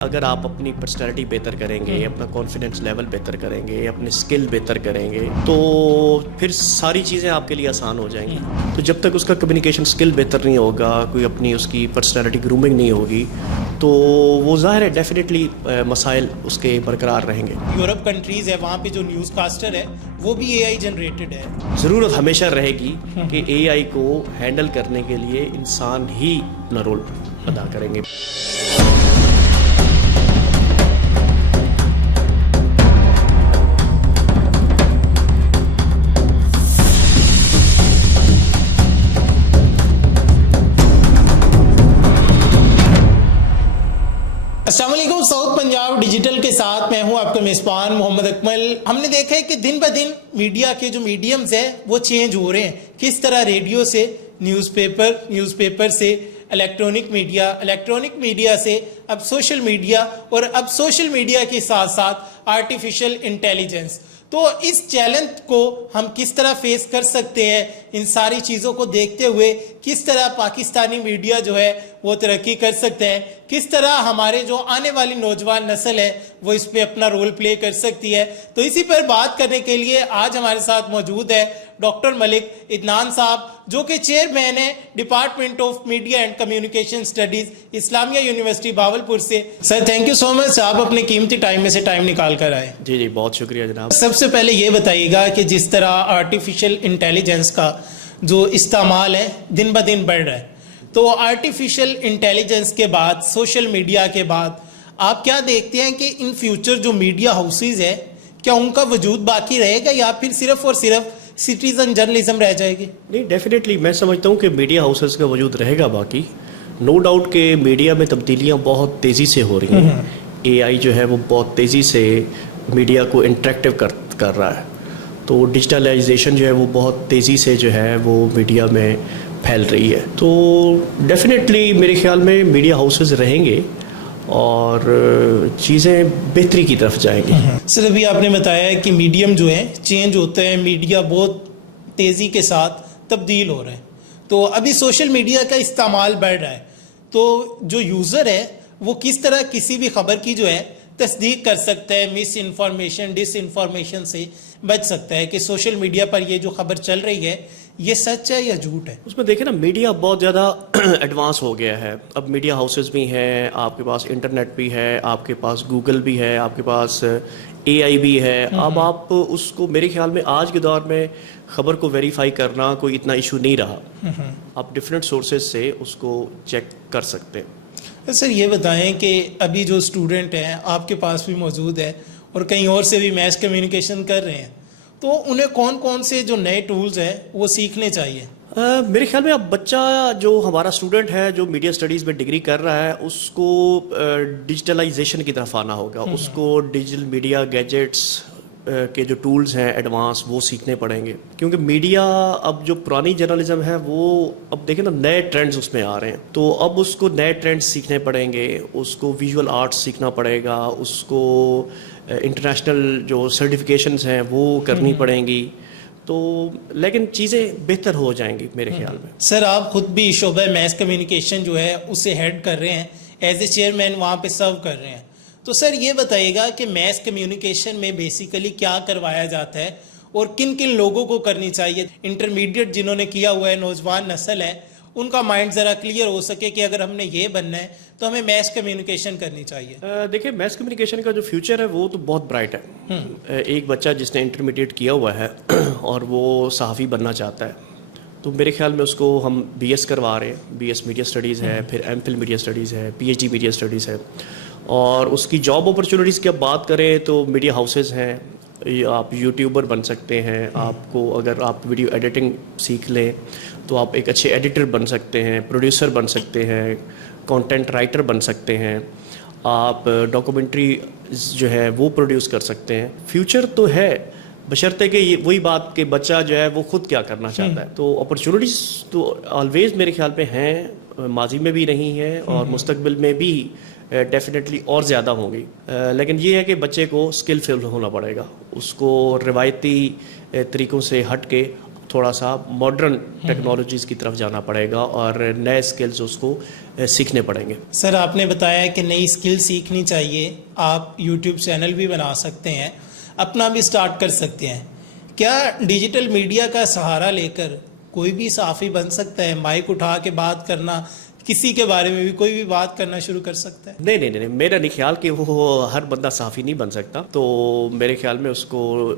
اگر آپ اپنی پرسنالٹی بہتر کریں گے، اپنا کانفیڈنس لیول بہتر کریں گے، اپنے اسکل بہتر کریں گے تو پھر ساری چیزیں آپ کے لیے آسان ہو جائیں گی. تو جب تک اس کا کمیونیکیشن اسکل بہتر نہیں ہوگا، کوئی اپنی اس کی پرسنالٹی گرومنگ نہیں ہوگی، تو وہ ظاہر ہے ڈیفینیٹلی مسائل اس کے برقرار رہیں گے. یورپ کنٹریز ہے، وہاں پہ جو نیوز کاسٹر ہے وہ بھی اے آئی جنریٹڈ ہے. ضرورت ہمیشہ رہے گی کہ اے آئی کو ہینڈل کرنے کے لیے انسان ہی اپنا رول ادا کریں گے. السلام علیکم. ساؤتھ پنجاب ڈیجیٹل کے ساتھ میں ہوں آپ کا میزبان محمد اکمل. ہم نے دیکھا ہے کہ دن بہ دن میڈیا کے جو میڈیمز ہیں وہ چینج ہو رہے ہیں. کس طرح ریڈیو سے نیوز پیپر سے الیکٹرانک میڈیا سے اب سوشل میڈیا، اور اب سوشل میڈیا کے ساتھ ساتھ آرٹیفیشل انٹیلیجنس. تو اس چیلنج کو ہم کس طرح فیس کر سکتے ہیں؟ ان ساری چیزوں کو دیکھتے ہوئے کس طرح پاکستانی میڈیا جو ہے وہ ترقی کر سکتے ہیں؟ کس طرح ہمارے جو آنے والی نوجوان نسل ہے وہ اس پہ اپنا رول پلے کر سکتی ہے؟ تو اسی پر بات کرنے کے لیے آج ہمارے ساتھ موجود ہے ڈاکٹر ملک عدنان صاحب، جو کہ چیئرمین ہے department of media and communication studies, Islamia university Bahawalpur سے. سر تھینک یو سو مچ، آپ اپنے قیمتی ٹائم میں سے ٹائم نکال کر آئے. جی بہت شکریہ جناب. سب سے پہلے یہ بتائیے گا کہ جس طرح آرٹیفیشل انٹیلیجنس کا جو استعمال ہے دن بہ دن بڑھ رہا ہے، تو آرٹیفیشل انٹیلیجنس کے بعد، سوشل میڈیا کے بعد آپ کیا دیکھتے ہیں کہ ان فیوچر جو میڈیا ہاؤسز ہے کیا ان کا وجود باقی رہے گا یا پھر صرف اور صرف سٹیزن جرنلزم رہ جائے گی؟ نہیں، ڈیفینیٹلی میں سمجھتا ہوں کہ میڈیا ہاؤسز کا وجود رہے گا باقی. نو ڈاؤٹ کہ میڈیا میں تبدیلیاں بہت تیزی سے ہو رہی ہیں. اے آئی جو ہے وہ بہت تیزی سے میڈیا کو انٹریکٹیو کر رہا ہے. تو ڈیجیٹلائزیشن جو ہے وہ بہت تیزی سے جو ہے وہ میڈیا میں پھیل رہی ہے. تو ڈیفینیٹلی میرے خیال میں میڈیا ہاؤسز رہیں گے اور چیزیں بہتری کی طرف جائیں گی. سر ابھی آپ نے بتایا ہے کہ میڈیم جو ہے چینج ہوتا ہے، میڈیا بہت تیزی کے ساتھ تبدیل ہو رہا ہے. تو ابھی سوشل میڈیا کا استعمال بڑھ رہا ہے، تو جو یوزر ہے وہ کس طرح کسی بھی خبر کی جو ہے تصدیق کر سکتا ہے، مس انفارمیشن ڈس انفارمیشن سے بچ سکتا ہے کہ سوشل میڈیا پر یہ جو خبر چل رہی ہے یہ سچ ہے یا جھوٹ ہے؟ اس میں دیکھیں نا، میڈیا بہت زیادہ ایڈوانس ہو گیا ہے. اب میڈیا ہاؤسز بھی ہیں، آپ کے پاس انٹرنیٹ بھی ہے، آپ کے پاس گوگل بھی ہے، آپ کے پاس اے آئی بھی ہے. اب آپ اس کو، میرے خیال میں آج کے دور میں خبر کو ویریفائی کرنا کوئی اتنا ایشو نہیں رہا. آپ ڈفرینٹ سورسز سے اس کو چیک کر سکتے ہیں. سر یہ بتائیں کہ ابھی جو اسٹوڈنٹ ہیں آپ کے پاس بھی موجود ہے اور کہیں اور سے بھی میس کمیونیکیشن کر رہے ہیں، تو انہیں کون کون سے جو نئے ٹولز ہیں وہ سیکھنے چاہیے؟ میرے خیال میں اب بچہ جو ہمارا اسٹوڈنٹ ہے جو میڈیا اسٹڈیز میں ڈگری کر رہا ہے، اس کو ڈیجیٹلائزیشن کی طرف آنا ہوگا. اس کو ڈیجیٹل میڈیا گیجٹس کے جو ٹولز ہیں ایڈوانس، وہ سیکھنے پڑیں گے. کیونکہ میڈیا اب جو پرانی جرنلزم ہے وہ اب دیکھیں نا نئے ٹرینڈز اس میں آ رہے ہیں. تو اب اس کو نئے ٹرینڈز سیکھنے پڑیں گے، اس کو ویژول آرٹس سیکھنا پڑے گا، اس کو انٹرنیشنل جو سرٹیفکیشنز ہیں وہ کرنی پڑیں گی. تو لیکن چیزیں بہتر ہو جائیں گی میرے خیال میں. سر آپ خود بھی شعبہ میس کمیونیکیشن جو ہے اسے ہیڈ کر رہے ہیں، ایز اے چیئرمین وہاں پہ سرو کر رہے ہیں. تو سر یہ بتائیے گا کہ میس کمیونیکیشن میں بیسیکلی کیا کروایا جاتا ہے اور کن کن لوگوں کو کرنی چاہیے؟ انٹرمیڈیٹ جنہوں نے کیا ہوا ہے، نوجوان نسل ہے، ان کا مائنڈ ذرا کلیئر ہو سکے کہ اگر ہم نے یہ بننا ہے تو ہمیں میس کمیونیکیشن کرنی چاہیے. دیکھیں، میس کمیونیکیشن کا جو فیوچر ہے وہ تو بہت برائٹ ہے. ایک بچہ جس نے انٹرمیڈیٹ کیا ہوا ہے اور وہ صحافی بننا چاہتا ہے، تو میرے خیال میں اس کو ہم بی ایس کروا رہے ہیں. بی ایس میڈیا اسٹڈیز ہے، پھر ایم فل میڈیا اسٹڈیز ہے، P H D media studies ہے. اور اس کی جاب اپرچونیٹیز کی اب بات کریں تو میڈیا ہاؤسز ہیں. آپ یوٹیوبر بن سکتے ہیں. آپ کو اگر آپ ویڈیو ایڈیٹنگ سیکھ لیں تو آپ ایک اچھے ایڈیٹر بن سکتے ہیں، پروڈیوسر بن سکتے ہیں، کانٹینٹ رائٹر بن سکتے ہیں. آپ ڈاکومنٹری جو ہے وہ پروڈیوس کر سکتے ہیں. فیوچر تو ہے، بشرطے کہ یہ وہی بات کہ بچہ جو ہے وہ خود کیا کرنا چاہتا ہے. تو اپرچونیٹیز تو آلویز میرے خیال پہ ہیں، ماضی میں بھی رہی ہیں اور مستقبل میں بھی ڈیفینیٹلی اور زیادہ ہوں گی. لیکن یہ ہے کہ بچے کو اسکل فل ہونا پڑے گا. اس کو روایتی طریقوں سے ہٹ کے تھوڑا سا ماڈرن ٹیکنالوجیز کی طرف جانا پڑے گا اور نئے سکلز اس کو سیکھنے پڑیں گے. سر آپ نے بتایا کہ نئی اسکل سیکھنی چاہیے, آپ یوٹیوب چینل بھی بنا سکتے ہیں, اپنا بھی سٹارٹ کر سکتے ہیں. کیا ڈیجیٹل میڈیا کا سہارا لے کر کوئی بھی صحافی بن سکتا ہے؟ مائک اٹھا کے بات کرنا, کسی کے بارے میں بھی کوئی بھی بات کرنا شروع کر سکتا ہے؟ نہیں, میرا نہیں خیال کہ وہ ہر بندہ صحافی نہیں بن سکتا. تو میرے خیال میں اس کو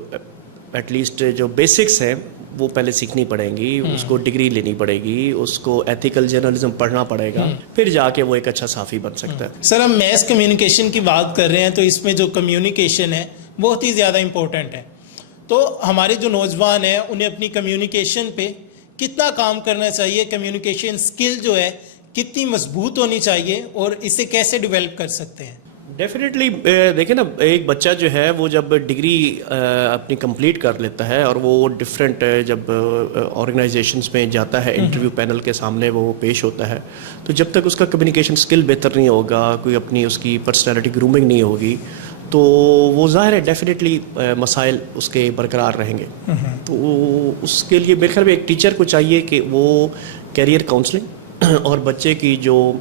ایٹ لیسٹ جو بیسکس ہیں وہ پہلے سیکھنی پڑیں گی, اس کو ڈگری لینی پڑے گی, اس کو ایتھیکل جرنلزم پڑھنا پڑے گا, پھر جا کے وہ ایک اچھا صحافی بن سکتا ہے. سر ہم میس کمیونیکیشن کی بات کر رہے ہیں تو اس میں جو کمیونیکیشن ہے بہت ہی زیادہ امپورٹنٹ ہے. تو ہمارے جو نوجوان ہیں انہیں اپنی کمیونیکیشن پہ کتنا کام کرنا چاہیے؟ کمیونیکیشن سکل جو ہے کتنی مضبوط ہونی چاہیے اور اسے کیسے ڈیولپ کر سکتے ہیں؟ ڈیفینیٹلی دیکھیں نا, ایک بچہ جو ہے وہ جب ڈگری اپنی کمپلیٹ کر لیتا ہے اور وہ ڈفرینٹ جب آرگنائزیشنس میں جاتا ہے, انٹرویو پینل کے سامنے وہ پیش ہوتا ہے, تو جب تک اس کا کمیونیکیشن سکل بہتر نہیں ہوگا, کوئی اپنی اس کی پرسنالٹی گرومنگ نہیں ہوگی, تو وہ ظاہر ہے ڈیفینیٹلی مسائل اس کے برقرار رہیں گے. تو اس کے لیے میرے خیال میں ایک ٹیچر کو چاہیے کہ وہ کیریئر کاؤنسلنگ اور بچے کی جو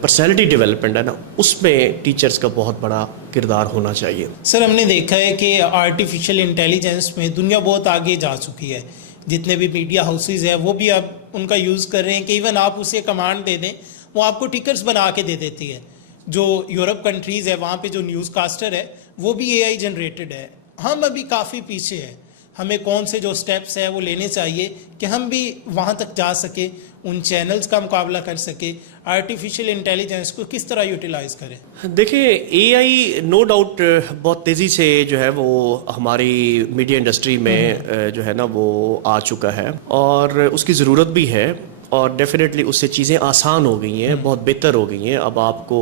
پرسنالٹی ڈیولپمنٹ ہے نا, اس میں ٹیچرز کا بہت بڑا کردار ہونا چاہیے. سر ہم نے دیکھا ہے کہ آرٹیفیشیل انٹیلیجنس میں دنیا بہت آگے جا چکی ہے. جتنے بھی میڈیا ہاؤسز ہیں وہ بھی اب ان کا یوز کر رہے ہیں کہ ایون آپ اسے کمانڈ دے دیں وہ آپ کو ٹکرز بنا کے دے دیتی ہے. جو یورپ کنٹریز ہے وہاں پہ جو نیوز کاسٹر ہے وہ بھی اے آئی جنریٹڈ ہے. ہم ابھی کافی پیچھے ہیں. ہمیں کون سے جو سٹیپس ہیں وہ لینے چاہیے کہ ہم بھی وہاں تک جا سکے, ان چینلز کا مقابلہ کر سکے, آرٹیفیشیل انٹیلیجنس کو کس طرح یوٹیلائز کریں؟ دیکھیں اے آئی نو ڈاؤٹ بہت تیزی سے جو ہے وہ ہماری میڈیا انڈسٹری میں جو ہے نا وہ آ چکا ہے اور اس کی ضرورت بھی ہے, اور ڈیفینیٹلی اس سے چیزیں آسان ہو گئی ہیں, بہت بہتر ہو گئی ہیں. اب آپ کو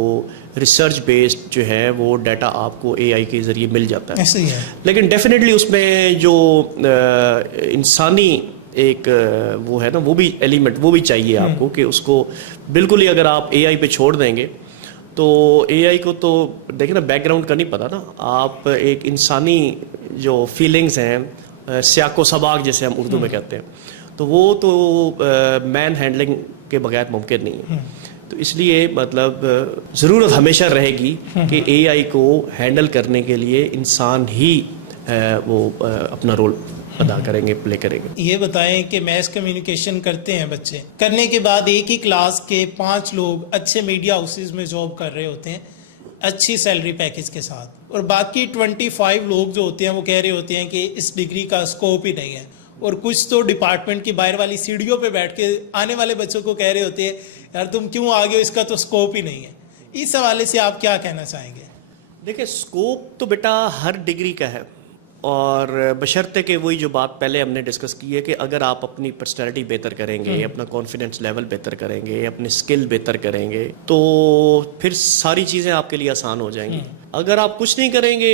ریسرچ بیسڈ جو ہے وہ ڈیٹا آپ کو اے آئی کے ذریعے مل جاتا ہے. ایسے ہی ہے. لیکن ڈیفینیٹلی اس میں جو انسانی ایک وہ ہے نا وہ بھی ایلیمنٹ وہ بھی چاہیے آپ کو, کہ اس کو بالکل ہی اگر آپ اے آئی پہ چھوڑ دیں گے تو اے آئی کو تو دیکھیں نا بیک گراؤنڈ کا نہیں پتا نا, آپ ایک انسانی جو فیلنگز ہیں, سیاق و سباق جیسے ہم اردو میں کہتے ہیں, تو وہ تو مین ہینڈلنگ کے بغیر ممکن نہیں ہے. تو اس لیے مطلب ضرورت ہمیشہ رہے گی کہ اے آئی کو ہینڈل کرنے کے لیے انسان ہی وہ اپنا رول ادا کریں گے, پلے کریں گے. یہ بتائیں کہ میس کمیونیکیشن کرتے ہیں بچے, کرنے کے بعد ایک ہی کلاس کے 5 لوگ اچھے میڈیا ہاؤسز میں جاب کر رہے ہوتے ہیں اچھی سیلری پیکج کے ساتھ, اور باقی 25 لوگ جو ہوتے ہیں وہ کہہ رہے ہوتے ہیں کہ اس ڈگری کا اسکوپ ہی نہیں ہے, اور کچھ تو ڈپارٹمنٹ کی باہر والی سیڑھیوں پہ بیٹھ کے آنے والے بچوں کو کہہ رہے ہوتے ہیں یار تم کیوں آگے ہو, اس کا تو اسکوپ ہی نہیں ہے. اس حوالے سے آپ کیا کہنا چاہیں گے؟ دیکھیں اسکوپ تو بیٹا ہر ڈگری کا ہے, اور بشرطے کہ وہی جو بات پہلے ہم نے ڈسکس کی ہے کہ اگر آپ اپنی پرسنالٹی بہتر کریں گے, اپنا کانفیڈنس لیول بہتر کریں گے, اپنے اسکل بہتر کریں گے, تو پھر ساری چیزیں آپ کے لیے آسان ہو جائیں گی. اگر آپ کچھ نہیں کریں گے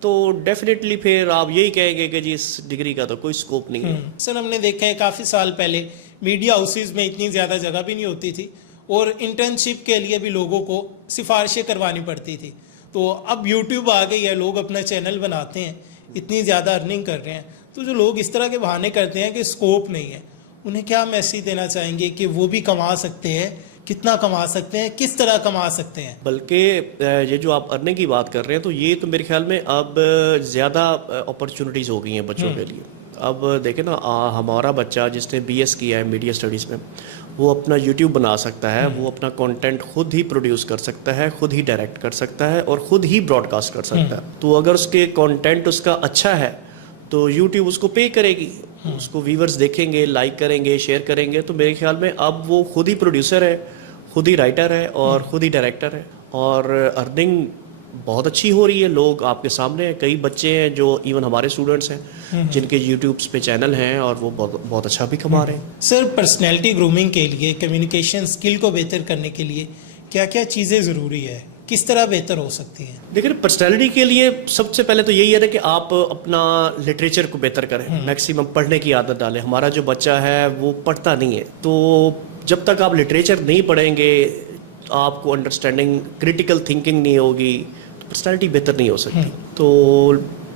تو ڈیفینیٹلی پھر آپ یہی کہیں گے کہ جی اس ڈگری کا تو کوئی اسکوپ نہیں ہے. سر ہم نے دیکھا ہے کافی سال پہلے میڈیا ہاؤسز میں اتنی زیادہ جگہ بھی نہیں ہوتی تھی, اور انٹرنشپ کے لیے بھی لوگوں کو سفارشیں کروانی پڑتی تھی. تو اب یوٹیوب آ گئی ہے, لوگ اپنا چینل بناتے ہیں, اتنی زیادہ ارننگ کر رہے ہیں. تو جو لوگ اس طرح کے بہانے کرتے ہیں کہ اسکوپ نہیں ہے, انہیں کیا میسیج دینا چاہیں گے کہ وہ بھی کما سکتے ہیں, کتنا کما سکتے ہیں, کس طرح کما سکتے ہیں؟ بلکہ یہ جو آپ ارننگ کی بات کر رہے ہیں تو یہ تو میرے خیال میں اب زیادہ اپرچونیٹیز ہو گئی ہیں بچوں کے لیے. اب دیکھیں نا ہمارا بچہ جس نے BS کیا ہے میڈیا اسٹڈیز میں, وہ اپنا یوٹیوب بنا سکتا ہے, وہ اپنا کانٹینٹ خود ہی پروڈیوس کر سکتا ہے, خود ہی ڈائریکٹ کر سکتا ہے, اور خود ہی براڈ کاسٹ کر سکتا ہے. تو اگر اس کے کانٹینٹ اس کا اچھا ہے تو یوٹیوب اس کو پے کرے گی, اس کو ویورز دیکھیں گے, لائک کریں گے, شیئر کریں گے. تو میرے خیال میں اب وہ خود ہی پروڈیوسر ہے, خود ہی رائٹر ہے, اور خود ہی ڈائریکٹر ہے, اور ارننگ بہت اچھی ہو رہی ہے. لوگ آپ کے سامنے ہیں, کئی بچے ہیں جو ایون ہمارے اسٹوڈنٹس ہیں جن کے یوٹیوبس پہ چینل ہیں اور وہ بہت اچھا بھی کما رہے ہیں. سر پرسنالٹی گرومنگ کے لیے, کمیونیکیشن سکل کو بہتر کرنے کے لیے کیا کیا چیزیں ضروری ہے, کس طرح بہتر ہو سکتی ہیں؟ دیکھیں پرسنالٹی کے لیے سب سے پہلے تو یہی ہے نا کہ آپ اپنا لٹریچر کو بہتر کریں, میکسیمم پڑھنے کی عادت ڈالیں. ہمارا جو بچہ ہے وہ پڑھتا نہیں ہے, تو جب تک آپ لٹریچر نہیں پڑھیں گے, آپ کو انڈرسٹینڈنگ کریٹیکل تھنکنگ نہیں ہوگی, تو پرسنالٹی بہتر نہیں ہو سکتی. تو